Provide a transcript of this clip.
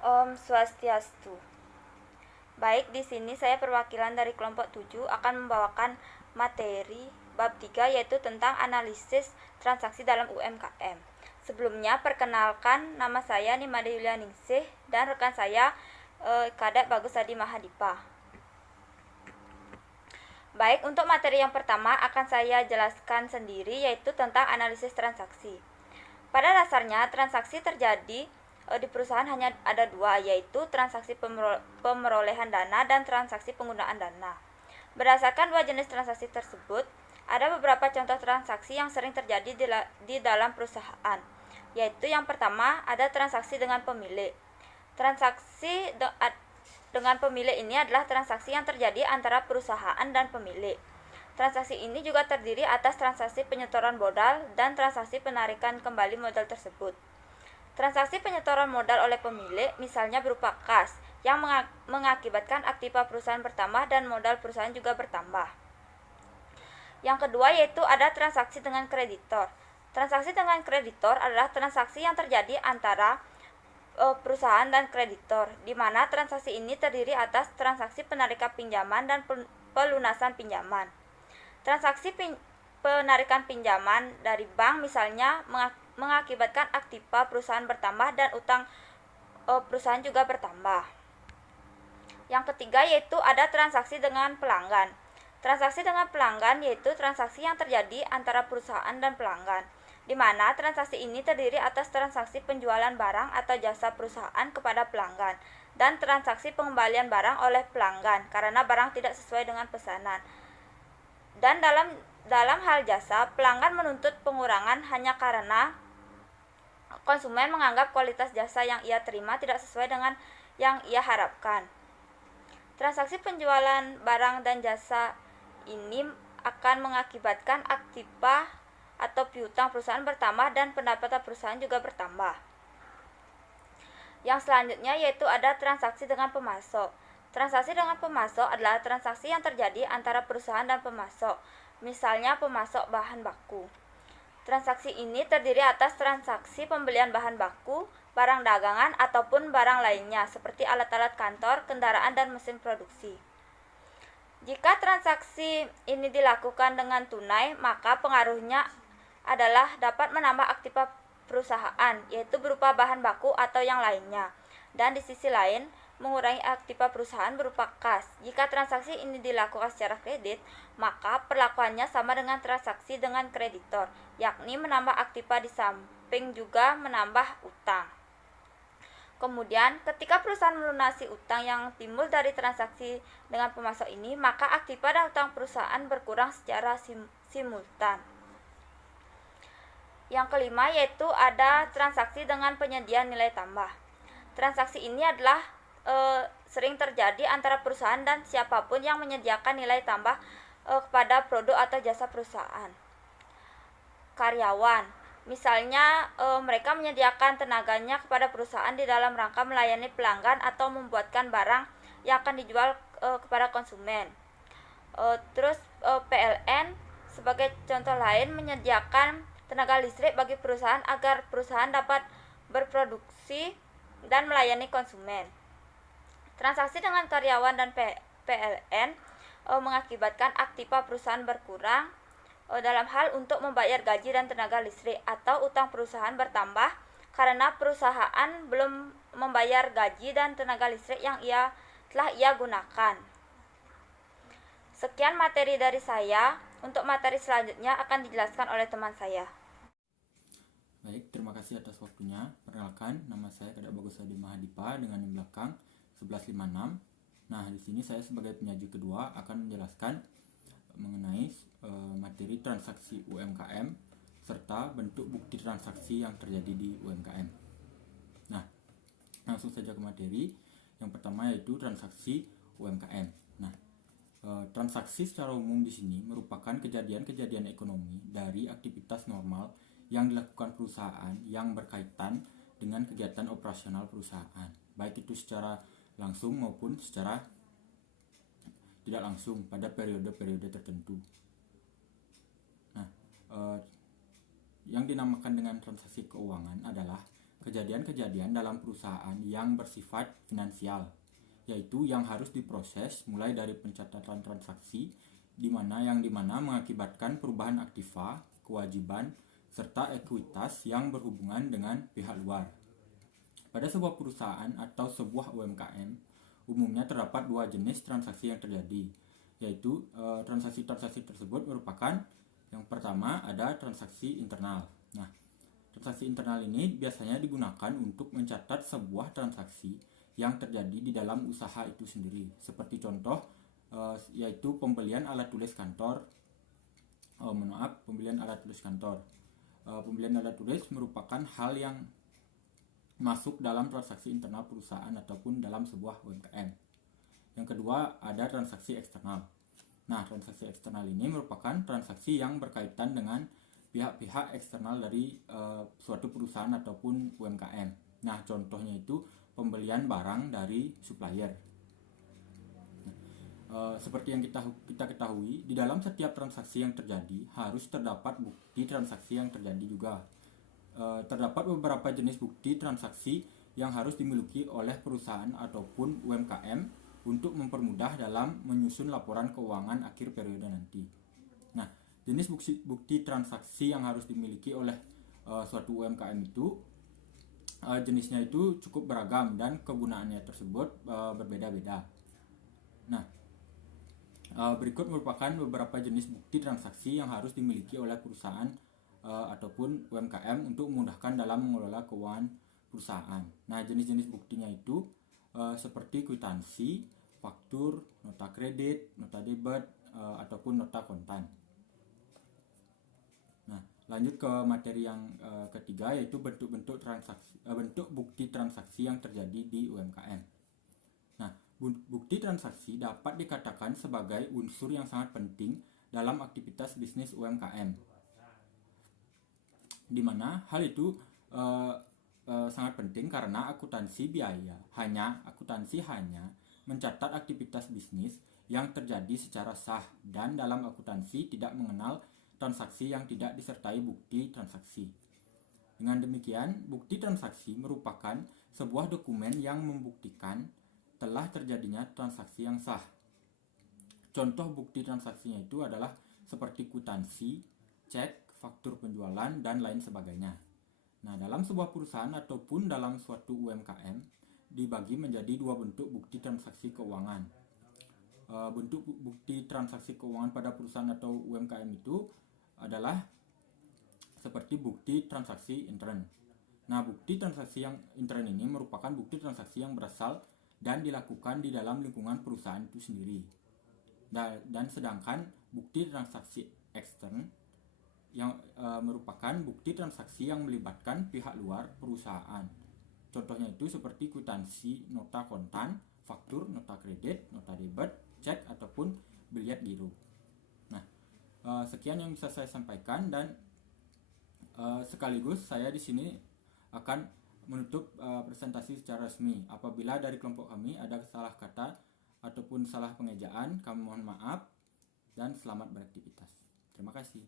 Om Swastiastu. Baik, di sini saya perwakilan dari kelompok 7 akan membawakan materi bab 3 yaitu tentang analisis transaksi dalam UMKM. Sebelumnya perkenalkan, nama saya Nimade Yulianingsih dan rekan saya Kadek Bagus Adi Mahadipa. Baik, untuk materi yang pertama akan saya jelaskan sendiri yaitu tentang analisis transaksi. Pada dasarnya transaksi terjadi di perusahaan hanya ada dua, yaitu transaksi pemerolehan dana dan transaksi penggunaan dana. Berdasarkan dua jenis transaksi tersebut, ada beberapa contoh transaksi yang sering terjadi di dalam perusahaan, yaitu yang pertama ada transaksi dengan pemilik. Transaksi dengan pemilik ini adalah transaksi yang terjadi antara perusahaan dan pemilik. Transaksi ini juga terdiri atas transaksi penyetoran modal dan transaksi penarikan kembali modal tersebut. Transaksi penyetoran modal oleh pemilik misalnya berupa kas yang mengakibatkan aktiva perusahaan bertambah dan modal perusahaan juga bertambah. Yang kedua yaitu ada transaksi dengan kreditor. Transaksi dengan kreditor adalah transaksi yang terjadi antara perusahaan dan kreditor, di mana transaksi ini terdiri atas transaksi penarikan pinjaman dan pelunasan pinjaman. Transaksi penarikan pinjaman dari bank misalnya mengakibatkan aktiva perusahaan bertambah dan utang perusahaan juga bertambah. Yang ketiga yaitu ada transaksi dengan pelanggan. Transaksi dengan pelanggan yaitu transaksi yang terjadi antara perusahaan dan pelanggan, di mana transaksi ini terdiri atas transaksi penjualan barang atau jasa perusahaan kepada pelanggan dan transaksi pengembalian barang oleh pelanggan karena barang tidak sesuai dengan pesanan. Dan dalam hal jasa, pelanggan menuntut pengurangan hanya karena konsumen menganggap kualitas jasa yang ia terima tidak sesuai dengan yang ia harapkan. Transaksi penjualan barang dan jasa ini akan mengakibatkan aktiva atau piutang perusahaan bertambah dan pendapatan perusahaan juga bertambah. Yang selanjutnya yaitu ada transaksi dengan pemasok. Transaksi dengan pemasok adalah transaksi yang terjadi antara perusahaan dan pemasok, misalnya pemasok bahan baku. Transaksi ini terdiri atas transaksi pembelian bahan baku, barang dagangan, ataupun barang lainnya seperti alat-alat kantor, kendaraan, dan mesin produksi. Jika transaksi ini dilakukan dengan tunai, maka pengaruhnya adalah dapat menambah aktiva perusahaan, yaitu berupa bahan baku atau yang lainnya. Dan di sisi lain, mengurangi aktiva perusahaan berupa kas. Jika transaksi ini dilakukan secara kredit, maka perlakuannya sama dengan transaksi dengan kreditor, yakni menambah aktiva di samping juga menambah utang. Kemudian, ketika perusahaan melunasi utang yang timbul dari transaksi dengan pemasok ini, maka aktiva dan utang perusahaan berkurang secara simultan. Yang kelima yaitu ada transaksi dengan penyedia nilai tambah. Transaksi ini adalah sering terjadi antara perusahaan dan siapapun yang menyediakan nilai tambah kepada produk atau jasa perusahaan. Karyawan, misalnya mereka menyediakan tenaganya kepada perusahaan di dalam rangka melayani pelanggan atau membuatkan barang yang akan dijual kepada konsumen. PLN sebagai contoh lain menyediakan tenaga listrik bagi perusahaan agar perusahaan dapat berproduksi dan melayani konsumen. Transaksi dengan karyawan dan PLN mengakibatkan aktiva perusahaan berkurang dalam hal untuk membayar gaji dan tenaga listrik, atau utang perusahaan bertambah karena perusahaan belum membayar gaji dan tenaga listrik yang telah ia gunakan. Sekian materi dari saya. Untuk materi selanjutnya akan dijelaskan oleh teman saya. Baik, terima kasih atas waktunya. Perkenalkan, nama saya Kadek Bagus Adi Mahadipa dengan yang belakang 1156. Nah, di sini saya sebagai penyaji kedua akan menjelaskan mengenai materi transaksi UMKM serta bentuk bukti transaksi yang terjadi di UMKM. Nah, langsung saja ke materi. Yang pertama yaitu transaksi UMKM. Nah, transaksi secara umum di sini merupakan kejadian-kejadian ekonomi dari aktivitas normal yang dilakukan perusahaan yang berkaitan dengan kegiatan operasional perusahaan, baik itu secara langsung maupun secara tidak langsung pada periode-periode tertentu. Nah, yang dinamakan dengan transaksi keuangan adalah kejadian-kejadian dalam perusahaan yang bersifat finansial, yaitu yang harus diproses mulai dari pencatatan transaksi, yang dimana mengakibatkan perubahan aktiva, kewajiban, serta ekuitas yang berhubungan dengan pihak luar. Pada sebuah perusahaan atau sebuah UMKM, umumnya terdapat dua jenis transaksi yang terjadi, yaitu transaksi-transaksi tersebut merupakan yang pertama ada transaksi internal. Nah, transaksi internal ini biasanya digunakan untuk mencatat sebuah transaksi yang terjadi di dalam usaha itu sendiri. Seperti contoh yaitu pembelian alat tulis kantor. Pembelian alat tulis kantor. Pembelian alat tulis merupakan hal yang masuk dalam transaksi internal perusahaan ataupun dalam sebuah UMKM. Yang kedua ada transaksi eksternal. Nah, transaksi eksternal ini merupakan transaksi yang berkaitan dengan pihak-pihak eksternal dari suatu perusahaan ataupun UMKM. Nah, contohnya itu pembelian barang dari supplier. Seperti yang kita ketahui, di dalam setiap transaksi yang terjadi harus terdapat bukti transaksi yang terjadi juga. Terdapat beberapa jenis bukti transaksi yang harus dimiliki oleh perusahaan ataupun UMKM untuk mempermudah dalam menyusun laporan keuangan akhir periode nanti. Nah, jenis bukti transaksi yang harus dimiliki oleh suatu UMKM itu jenisnya itu cukup beragam dan kegunaannya tersebut berbeda-beda. Nah, berikut merupakan beberapa jenis bukti transaksi yang harus dimiliki oleh perusahaan ataupun UMKM untuk memudahkan dalam mengelola keuangan perusahaan. Nah, jenis-jenis buktinya itu seperti kwitansi, faktur, nota kredit, nota debit, ataupun nota kontan. Nah, lanjut ke materi yang ketiga, yaitu bentuk-bentuk transaksi, bentuk bukti transaksi yang terjadi di UMKM. Nah, bukti transaksi dapat dikatakan sebagai unsur yang sangat penting dalam aktivitas bisnis UMKM, di mana hal itu sangat penting karena akuntansi hanya mencatat aktivitas bisnis yang terjadi secara sah, dan dalam akuntansi tidak mengenal transaksi yang tidak disertai bukti transaksi. Dengan demikian, bukti transaksi merupakan sebuah dokumen yang membuktikan telah terjadinya transaksi yang sah. Contoh bukti transaksinya itu adalah seperti kwitansi, cek, faktur penjualan, dan lain sebagainya. Nah, dalam sebuah perusahaan ataupun dalam suatu UMKM dibagi menjadi dua bentuk bukti transaksi keuangan. Bentuk bukti transaksi keuangan pada perusahaan atau UMKM itu adalah seperti bukti transaksi intern. Nah, bukti transaksi yang intern ini merupakan bukti transaksi yang berasal dan dilakukan di dalam lingkungan perusahaan itu sendiri. Dan sedangkan bukti transaksi ekstern yang merupakan bukti transaksi yang melibatkan pihak luar perusahaan. Contohnya itu seperti kwitansi, nota kontan, faktur, nota kredit, nota debit, cek, ataupun bilet giro. Nah, sekian yang bisa saya sampaikan, dan sekaligus saya di sini akan menutup presentasi secara resmi. Apabila dari kelompok kami ada salah kata ataupun salah pengejaan, kami mohon maaf dan selamat beraktivitas. Terima kasih.